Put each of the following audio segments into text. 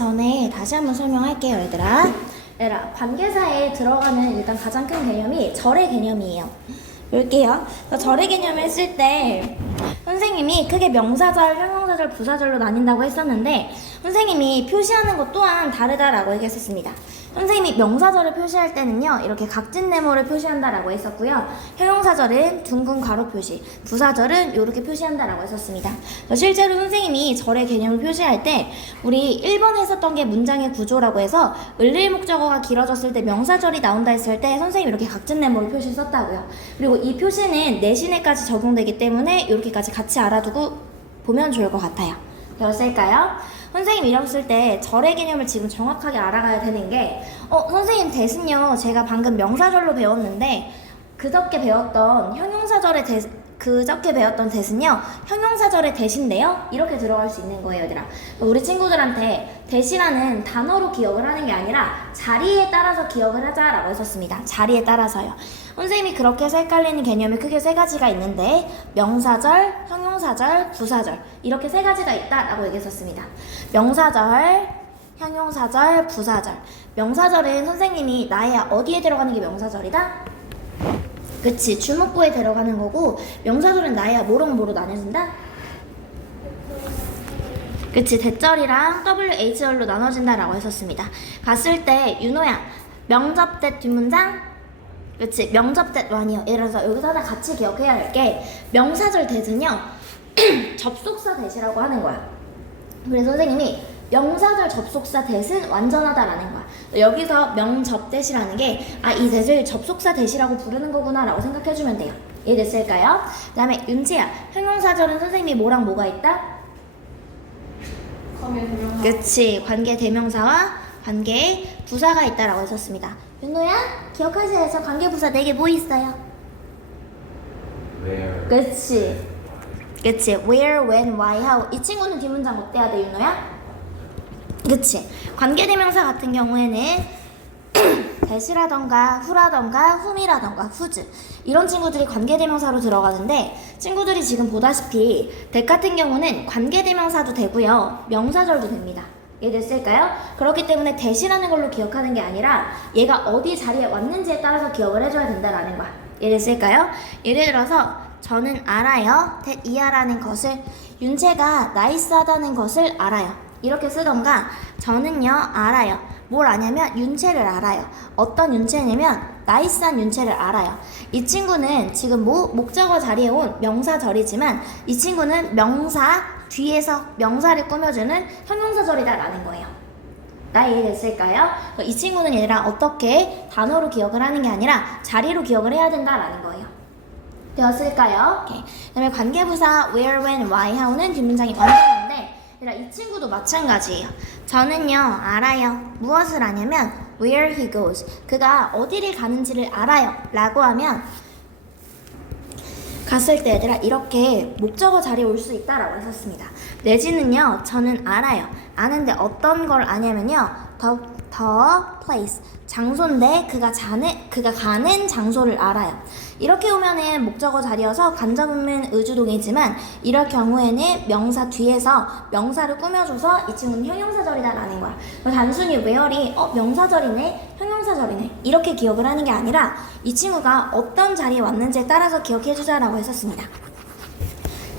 전에 다시 한번 설명할게요, 얘들아. 관계사에 들어가는 일단 가장 큰 개념이 절의 개념이에요. 볼게요. 절의 개념을 쓸 때 선생님이 크게 명사절, 형용사절, 부사절로 나뉜다고 했었는데 선생님이 표시하는 것 또한 다르다라고 얘기했었습니다. 선생님이 명사절을 표시할 때는요, 이렇게 각진 네모를 표시한다라고 했었고요. 형용사절은 둥근 가로 표시, 부사절은 이렇게 표시한다라고 했었습니다. 실제로 선생님이 절의 개념을 표시할 때 우리 1번에 했었던 게 문장의 구조라고 해서 을릴 목적어가 길어졌을 때 명사절이 나온다 했을 때 선생님이 이렇게 각진 네모를 표시했었다고요. 그리고 이 표시는 내신에까지 적용되기 때문에 이렇게까지 같이 알아두고 보면 좋을 것 같아요. 되었을까요? 선생님 이름 쓸 때 절의 개념을 지금 정확하게 알아가야 되는 게 선생님 대신요, 제가 방금 명사절로 배웠는데 그저께 배웠던 대신요 형용사절의 대신데요, 이렇게 들어갈 수 있는 거예요, 얘들아. 우리 친구들한테 대시라는 단어로 기억을 하는 게 아니라 자리에 따라서 기억을 하자라고 했었습니다. 자리에 따라서요. 선생님이 그렇게 해서 헷갈리는 개념이 크게 세 가지가 있는데 명사절, 형용사절, 부사절 이렇게 세 가지가 있다라고 얘기했었습니다. 명사절, 형용사절, 부사절. 명사절은 선생님이 나야 어디에 들어가는 게 명사절이다? 그치, 주목구에 들어가는 거고 명사절은 나야 뭐랑 뭐로 나눠진다? 그치, 대절이랑 WH절로 나눠진다라고 했었습니다. 갔을 때 윤호야, 명접대 뒷문장? 그치, 명접대 완이요. 예를 들어서 여기서 하나 같이 기억해야 할 게 명사절 대신요 접속사 대시라고 하는 거야. 그래서 선생님이 명사절 접속사 대신 완전하다라는 거야. 여기서 명접대시라는 게 이 대를 접속사 대시라고 부르는 거구나 라고 생각해주면 돼요. 이해됐을까요? 그 다음에 윤지야, 형용사절은 선생님이 뭐랑 뭐가 있다? 관계대명사. 그치, 관계대명사와 관계부사가 있다라고 했었습니다. 윤호야, 기억하셔야죠. 관계부사 4개 뭐 있어요? Where. 그치, 그치, where, when, why, how. 이 친구는 뒷문장 어때야 돼, 윤호야? 그치, 관계대명사 같은 경우에는 대시라던가 후라던가 훔이라던가 후즈 이런 친구들이 관계대명사로 들어가는데 친구들이 지금 보다시피 대 같은 경우는 관계대명사도 되고요, 명사절도 됩니다. 이해됐을까요? 그렇기 때문에 대시라는 걸로 기억하는 게 아니라 얘가 어디 자리에 왔는지에 따라서 기억을 해줘야 된다라는 거야. 이해됐을까요? 예를 들어서 저는 알아요, 이하라는 것을, 윤채가 나이스하다는 것을 알아요, 이렇게 쓰던가 저는요 알아요, 뭘 아냐면 윤채를 알아요. 어떤 윤채냐면 나이스한 윤채를 알아요. 이 친구는 지금 목적어 자리에 온 명사절이지만 이 친구는 명사 뒤에서 명사를 꾸며주는 형용사절이다 라는 거예요. 나 이해됐을까요? 이 친구는 얘들아 어떻게 단어로 기억을 하는 게 아니라 자리로 기억을 해야 된다라는 거예요. 되었을까요? 오케이. 그 다음에 관계부사 where, when, why, how는 뒷문장이 완전한데 이 친구도 마찬가지예요. 저는요 알아요. 무엇을 아냐면 where he goes, 그가 어디를 가는지를 알아요 라고 하면 갔을 때 얘들아 이렇게 목적어 자리에 올 수 있다라고 했었습니다. 내지는요 저는 알아요. 아는데 어떤 걸 아냐면요 the place, 장소인데 그가 가는 장소를 알아요. 이렇게 오면은 목적어 자리여서 간접음은 의주동이지만 이럴 경우에는 명사 뒤에서 명사를 꾸며줘서 이 친구는 형용사절이다 라는 거야. 단순히 where이 명사절이네, 형용사절이네 이렇게 기억을 하는 게 아니라 이 친구가 어떤 자리에 왔는지에 따라서 기억해주자라고 했었습니다.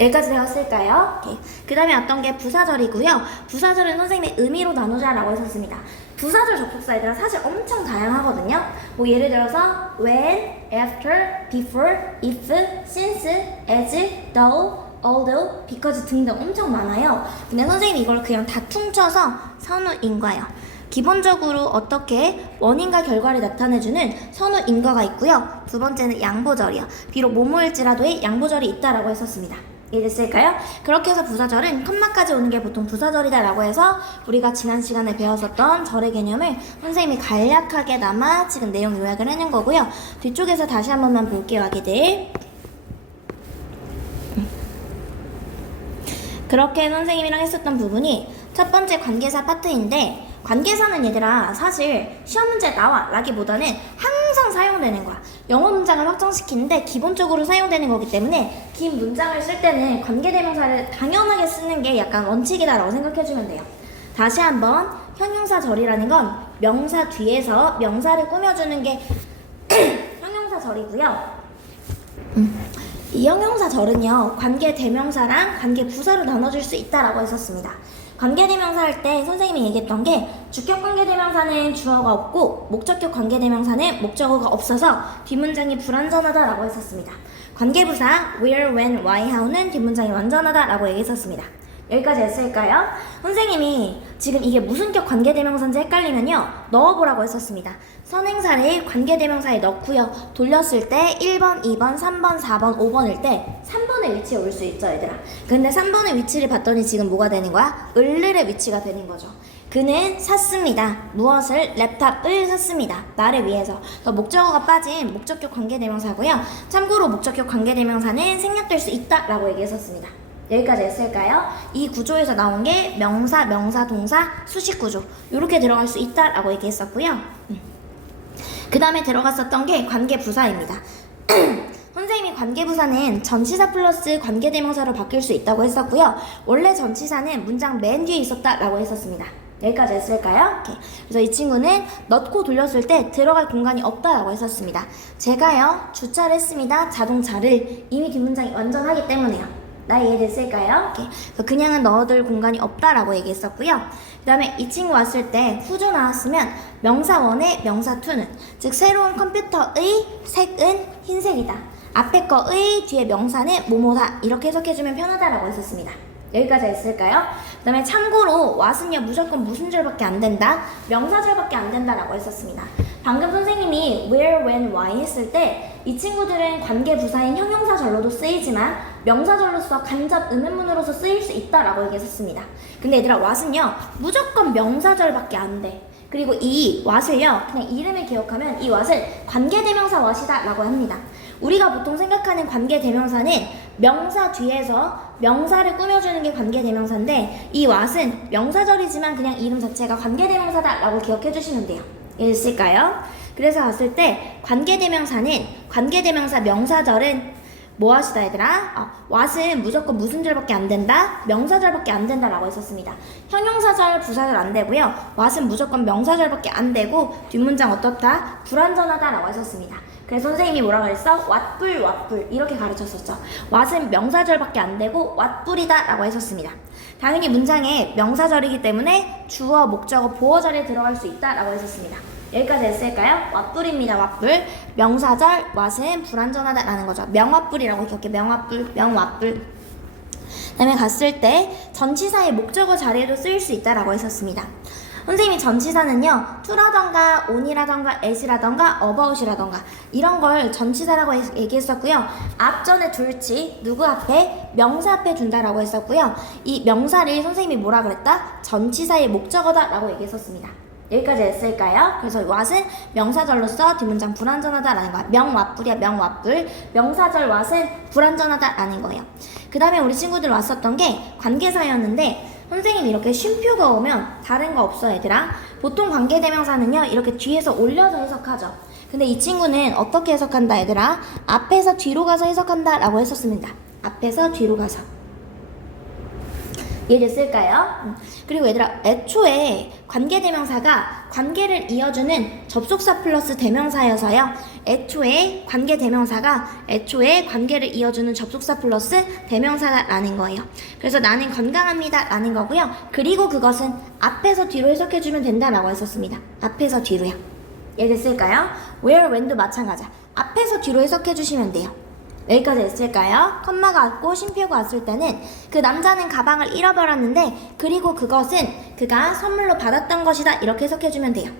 여기까지 되었을까요? 그 다음에 어떤 게 부사절이고요. 부사절은 선생님이 의미로 나누자라고 했었습니다. 부사절 접속사 얘들아 사실 엄청 다양하거든요. 예를 들어서 when, after, before, if, since, as, though, although, because 등등 엄청 많아요. 근데 선생님이 이걸 그냥 다 퉁쳐서 선우인과요. 기본적으로 어떻게 원인과 결과를 나타내주는 선우인과가 있고요. 두 번째는 양보절이요. 비록 뭐뭐일지라도의 양보절이 있다라고 했었습니다. 이해됐을까요? 그렇게 해서 부사절은 컴마까지 오는 게 보통 부사절이다 라고 해서 우리가 지난 시간에 배웠었던 절의 개념을 선생님이 간략하게나마 지금 내용 요약을 해놓은 거고요. 뒤쪽에서 다시 한 번만 볼게요, 아기들. 그렇게 선생님이랑 했었던 부분이 첫 번째 관계사 파트인데 관계사는 얘들아 사실 시험 문제에 나와 라기보다는 항상 사용되는 거야. 영어 문장을 확정시키는데 기본적으로 사용되는 거기 때문에 긴 문장을 쓸 때는 관계대명사를 당연하게 쓰는 게 약간 원칙이다 라고 생각해주면 돼요. 다시 한번 형용사절이라는 건 명사 뒤에서 명사를 꾸며주는 게 형용사절이고요. 이 형용사절은요, 관계대명사랑 관계부사로 나눠줄 수 있다라고 했었습니다. 관계대명사 할 때 선생님이 얘기했던 게 주격 관계대명사는 주어가 없고 목적격 관계대명사는 목적어가 없어서 뒷문장이 불완전하다라고 했었습니다. 관계부사 where, when, why, how는 뒷문장이 완전하다라고 얘기했었습니다. 여기까지 했을까요? 선생님이 지금 이게 무슨 격 관계대명사인지 헷갈리면요, 넣어보라고 했었습니다. 선행사를 관계대명사에 넣고요, 돌렸을 때 1번, 2번, 3번, 4번, 5번일 때 3번의 위치에 올 수 있죠, 얘들아. 근데 3번의 위치를 봤더니 지금 뭐가 되는 거야? 을을의 위치가 되는 거죠. 그는 샀습니다. 무엇을? 랩탑을 샀습니다. 나를 위해서. 그래서 목적어가 빠진 목적격 관계대명사고요. 참고로 목적격 관계대명사는 생략될 수 있다라고 얘기했었습니다. 여기까지 했을까요? 이 구조에서 나온 게 명사, 명사, 동사, 수식 구조 이렇게 들어갈 수 있다라고 얘기했었고요. 그 다음에 들어갔었던 게 관계부사입니다. 선생님이 관계부사는 전치사 플러스 관계대명사로 바뀔 수 있다고 했었고요. 원래 전치사는 문장 맨 뒤에 있었다라고 했었습니다. 여기까지 했을까요? 오케이. 그래서 이 친구는 넣고 돌렸을 때 들어갈 공간이 없다라고 했었습니다. 제가요, 주차를 했습니다. 자동차를 이미 뒷문장이 완전하기 때문에요. 나 이해됐을까요? 오케이. 그래서 그냥은 넣어둘 공간이 없다라고 얘기했었고요. 그 다음에 이 친구 왔을 때 후조 나왔으면 명사1의 명사2는 즉 새로운 컴퓨터의 색은 흰색이다. 앞에 거의 뒤에 명사는 뭐뭐다 이렇게 해석해주면 편하다라고 했었습니다. 여기까지 했을까요? 그 다음에 참고로 what은요 무조건 무슨 절밖에 안 된다? 명사절밖에 안 된다라고 했었습니다. 방금 선생님이 where, when, why 했을 때 이 친구들은 관계부사인 형용사절로도 쓰이지만 명사절로서 간접 의문문으로서 쓰일 수 있다라고 얘기했었습니다. 근데 얘들아 what은요 무조건 명사절밖에 안 돼. 그리고 이 what을요 그냥 이름을 기억하면 이 what을 관계대명사 what이다 라고 합니다. 우리가 보통 생각하는 관계대명사는 명사 뒤에서 명사를 꾸며주는 게 관계대명사인데 이 what은 명사절이지만 그냥 이름 자체가 관계대명사다 라고 기억해 주시면 돼요. 있을까요? 그래서 봤을 때 관계대명사는 관계대명사 명사절은 무엇이다 얘들아? what은 무조건 무슨 절밖에 안 된다? 명사절밖에 안 된다라고 했었습니다. 형용사절, 부사절 안 되고요. what은 무조건 명사절밖에 안 되고 뒷문장 어떻다? 불완전하다라고 했었습니다. 그래서 선생님이 뭐라고 했어? 왓불 이렇게 가르쳤었죠. what은 명사절밖에 안 되고 왓불이다 라고 했었습니다. 당연히 문장에 명사절이기 때문에 주어, 목적어, 보어절에 들어갈 수 있다 라고 했었습니다. 여기까지 했을까요? 왓불입니다. 왓불. 명사절, what은 불완전하다라는 거죠. 명왓불이라고 기억해. 명왓불, 명왓불. 그 다음에 갔을 때 전치사의 목적어 자리에도 쓰일 수 있다라고 했었습니다. 선생님이 전치사는요 to라던가 on이라던가 at이라던가 about이라던가 이런 걸 전치사라고 얘기했었고요. 앞전에 둘치 누구 앞에? 명사 앞에 둔다라고 했었고요. 이 명사를 선생님이 뭐라 그랬다? 전치사의 목적어다 라고 얘기했었습니다. 여기까지 했을까요? 그래서 what은 명사절로서 뒷문장 불완전하다라는 거야. 명왓불이야. 명왓불. 명사절 what은 불완전하다라는 거예요. 그 다음에 우리 친구들 왔었던 게 관계사였는데 선생님이 이렇게 쉼표가 오면 다른 거 없어 얘들아. 보통 관계대명사는요 이렇게 뒤에서 올려서 해석하죠. 근데 이 친구는 어떻게 해석한다 얘들아? 앞에서 뒤로 가서 해석한다 라고 했었습니다. 앞에서 뒤로 가서. 이해됐을까요? 그리고 얘들아 애초에 관계대명사가 관계를 이어주는 접속사 플러스 대명사여서요. 애초에 관계대명사가 애초에 관계를 이어주는 접속사 플러스 대명사라는 거예요. 그래서 나는 건강합니다 라는 거고요. 그리고 그것은 앞에서 뒤로 해석해주면 된다라고 했었습니다. 앞에서 뒤로요. 이해됐을까요? where, when도 마찬가지야. 앞에서 뒤로 해석해주시면 돼요. 여기까지 했을까요? 컴마가 왔고 쉼표가 왔을 때는 그 남자는 가방을 잃어버렸는데 그리고 그것은 그가 선물로 받았던 것이다 이렇게 해석해주면 돼요.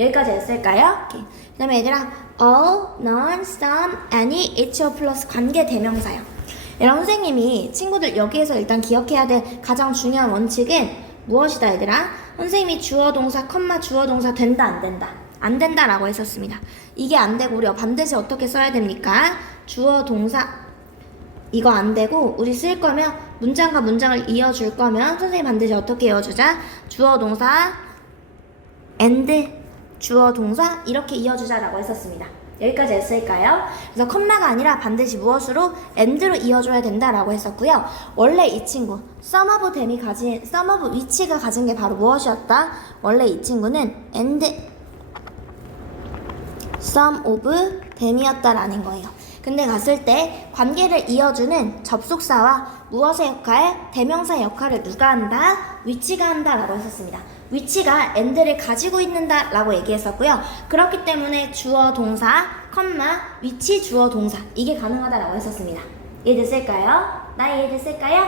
여기까지 했을까요? 그 다음에 얘들아 all, none, some, any, each 플러스 관계대명사요. 얘랑 선생님이 친구들 여기에서 일단 기억해야 될 가장 중요한 원칙은 무엇이다 얘들아? 선생님이 주어 동사 컴마 주어 동사 된다 안 된다? 안 된다라고 했었습니다. 이게 안 되고 우리가 반드시 어떻게 써야 됩니까? 주어 동사 이거 안 되고 우리 쓸 거면 문장과 문장을 이어줄 거면 선생님 반드시 어떻게 이어주자? 주어 동사 and 주어 동사 이렇게 이어주자라고 했었습니다. 여기까지 했을까요? 그래서 컴마가 아니라 반드시 무엇으로? and로 이어줘야 된다라고 했었고요. 원래 이 친구 some of which가 가진 게 바로 무엇이었다? 원래 이 친구는 and some of them이었다라는 거예요. 근데 갔을 때 관계를 이어주는 접속사와 무엇의 역할? 대명사 역할을 누가 한다? which가 한다라고 했었습니다. which가 and를 가지고 있는다 라고 얘기했었고요. 그렇기 때문에 주어 동사, which 주어 동사 이게 가능하다라고 했었습니다. 이해됐을까요? 나 이해됐을까요?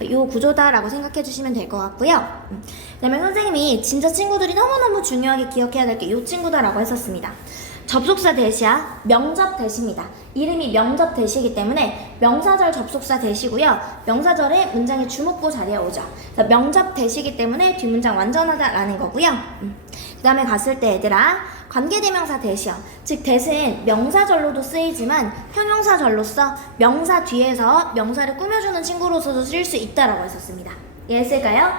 이 구조다라고 생각해 주시면 될 것 같고요. 그 다음에 선생님이 진짜 친구들이 너무너무 중요하게 기억해야 될 게 이 친구다라고 했었습니다. 접속사 대시야 명접 대시입니다. 이름이 명접 대시이기 때문에 명사절 접속사 대시고요. 명사절의 문장의 주목부 자리에 오죠. 그래서 명접 대시이기 때문에 뒷문장 완전하다라는 거고요. 그 다음에 갔을 때 얘들아 관계대명사 대시요. 즉 대신 명사절로도 쓰이지만 형용사절로서 명사 뒤에서 명사를 꾸며주는 친구로서도 쓸 수 있다라고 했었습니다. 이해했을까요?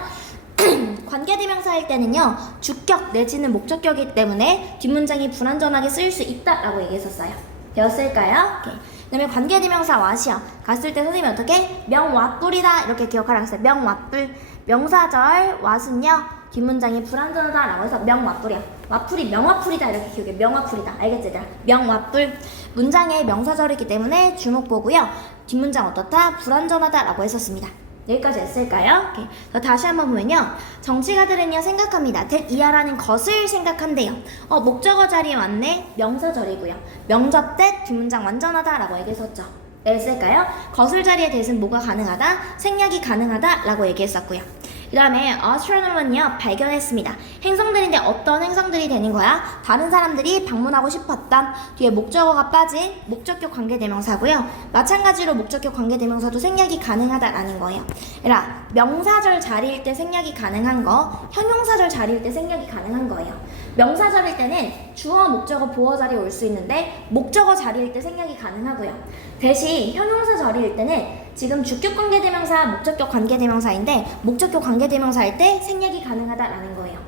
관계대명사일 때는요 주격 내지는 목적격이기 때문에 뒷문장이 불완전하게 쓰일 수 있다라고 얘기했었어요. 되었을까요? 오케이. 그 다음에 관계대명사 what이요. 갔을 때 선생님이 어떻게? 명왓뿔이다 이렇게 기억하라고 했어요. 명왓뿔 명사절 what은요 뒷문장이 불완전하다라고 해서 명왓뿔이요. 와풀이 명화풀이다 이렇게 기억해. 명화풀이다. 알겠지 얘들아? 명와풀 문장의 명사절이기 때문에 주목보고요. 뒷문장 어떻다? 불완전하다라고 했었습니다. 여기까지 했을까요? 오케이. 다시 한번 보면요. 정치가들은요 생각합니다. that 이하라는 것을 생각한대요. 목적어 자리에 왔네. 명사절이고요. 명접 that 뒷문장 완전하다라고 얘기했었죠. 했을까요? 것을 자리에 대신 뭐가 가능하다? 생략이 가능하다라고 얘기했었고요. 그 다음에 astronomer는요 발견했습니다. 행성들인데 어떤 행성들이 되는 거야? 다른 사람들이 방문하고 싶었던 뒤에 목적어가 빠진 목적격 관계대명사고요. 마찬가지로 목적격 관계대명사도 생략이 가능하다라는 거예요. 그러니까 명사절 자리일 때 생략이 가능한 거, 형용사절 자리일 때 생략이 가능한 거예요. 명사절일 때는 주어, 목적어, 보어 자리에 올 수 있는데 목적어 자리일 때 생략이 가능하고요. 대신 형용사 자리일 때는 지금 주격 관계대명사, 목적격 관계대명사인데 목적격 관계대명사일 때 생략이 가능하다라는 거예요.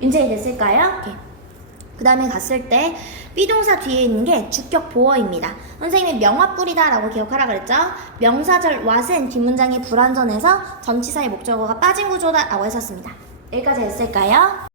인정이 됐을까요? 오케이. 그 다음에 갔을 때 비동사 뒤에 있는 게 주격 보어입니다. 선생님이 명화뿔이다 라고 기억하라 그랬죠? 명사절 what은 뒷문장이 불완전해서 전치사의 목적어가 빠진 구조다 라고 했었습니다. 여기까지 했을까요?